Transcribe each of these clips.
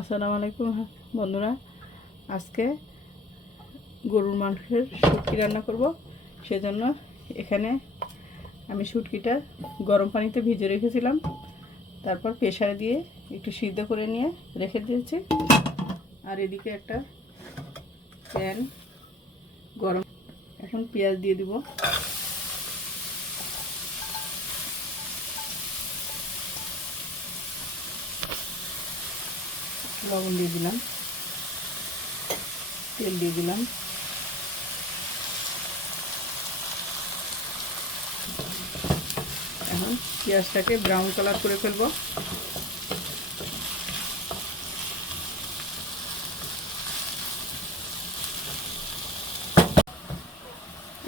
আসসালামু আলাইকুম বন্ধুরা, আজকে গরুর মাংসের শুটকি রান্না করব। সেজন্য এখানে আমি শুটকিটা গরম পানিতে ভিজে রেখেছিলাম, তারপর প্রেসারে দিয়ে একটু সিদ্ধ করে নিয়ে রেখে দিয়েছি। আর এদিকে একটা প্যান গরম, এখন পেঁয়াজ দিয়ে দিব। লবণ দিয়ে দিলাম, তেল দিয়ে দিলাম। এখন পেঁয়াজটাকে ব্রাউন কালার করে ফেলবো।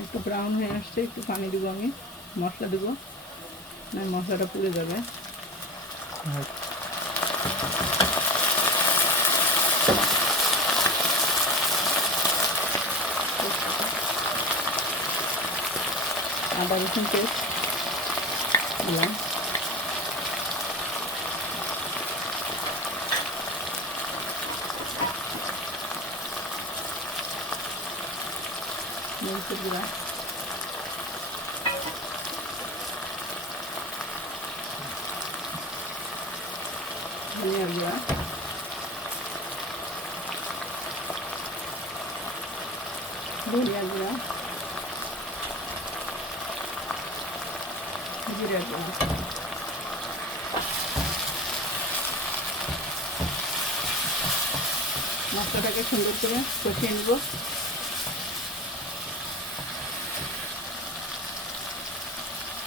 একটু ব্রাউন হয়ে আসছে, একটু পানি দেবো, আমি মশলা দেবো, না মশলাটা পুড়ে যাবে। আদা রসুন পেস্ট দিলাম, মরিচের গুঁড়া, ধনিয়ার গুঁড়া, ধনিয়ার গুঁড়া, জিরার গুঁড়া। মশলাটাকে সুন্দর করে কষিয়ে নেব।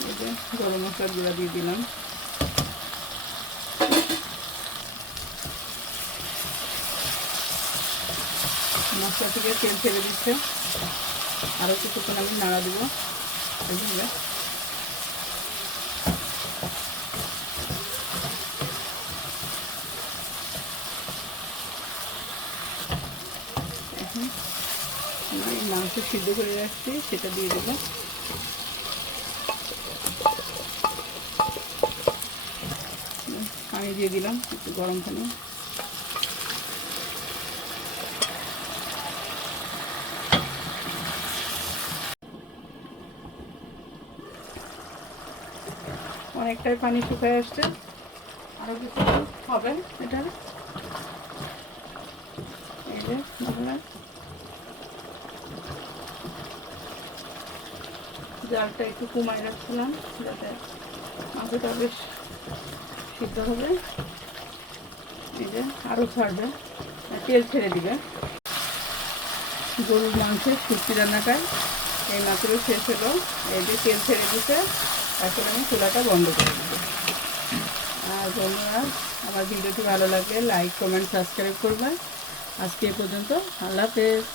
এই যে গরম মশলার গুঁড়া দিয়ে দিলাম। মশলা থেকে তেল ছেড়ে দিচ্ছে, আরও কিছুক্ষণ আমি নাড়া দেবো। এইভাবে এখন এই মাংস সিদ্ধ করে রাখছি, সেটা দিয়ে দেবো। পানি দিয়ে দিলাম, একটু গরম পানি। অনেকটাই পানি শুকায় আসছে, আরও কিছু হবে। এটা এই যে জালটা একটু কমায় রাখছিলাম যাতে মাংসটা বেশ সিদ্ধ হবে। এই যে আরও ছাড়বে, তেল ছেড়ে দিবে। গরুর মাংসের শুটকি রান্নাটাই এই মাত্র শেষ হলো। এই যে তেল ছেড়ে দিতে, এখন আমি চুলাটা বন্ধ করে দেবো। আর বন্ধুরা, আমার ভিডিওটি ভালো লাগলে লাইক, কমেন্ট, সাবস্ক্রাইব করবেন। আজকে এ পর্যন্ত। আল্লাহ হাফেজ।